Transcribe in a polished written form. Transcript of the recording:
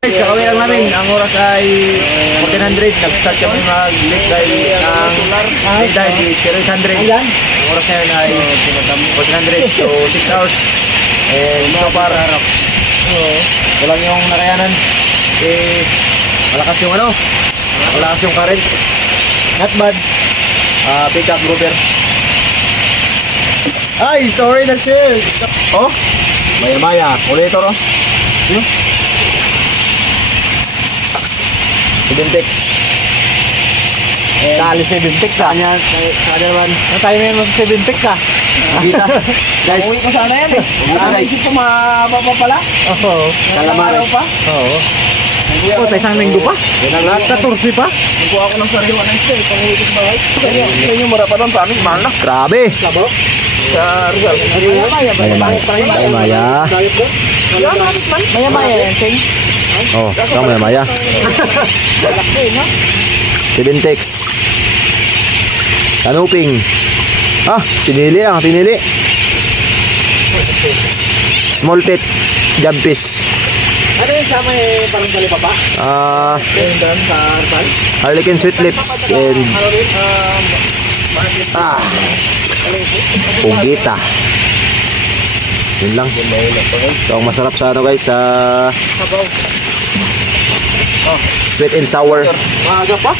Guys, kakawin lang namin. Ang oras ay 1400. Nag-start kami mag-late dahil ng late dahil is 800. Ang oras ngayon ay 1400. So, 6 hours. And so far, walang yung nakayanan. Eh, malakas yung ano, malakas yung current. Not bad. Pick up grouper. Ay, sorry na share. Oh, maya-maya. Ulitor oh. Yun. Bentex. Dali 7-tex ah. Kanya naman. Natay mo yung 7-tex ah. Kita. Guys, Uwi ko sana yan eh. guys. Naisip ko mababa pala. Oo. Calamares. pa. Oo. Oh, tayo isang linggo pa? Yan ang lahat. 14 pa? Nagkuha ako ng sariwa ng stay. Panguwi ko sa bahay. Sa inyo mura pa doon sa amin. Mahal na. Grabe. Labo? Sa Rizal. Maya-maya. Maya-maya. Maya-maya yan, Sing. Oh, ikaw maya-maya. Bentex. Kanuping. Ah, pinili ang pinili. Small tit. Jabfish. Ano yung sama eh, parang bali pa ba? Yung doon sa Rizal? Harlequin sweet lips and Ano rin? Pugita. Yun lang. So, ang masarap sa ano guys, sa Sabaw. sweet and sour. Maaga pa?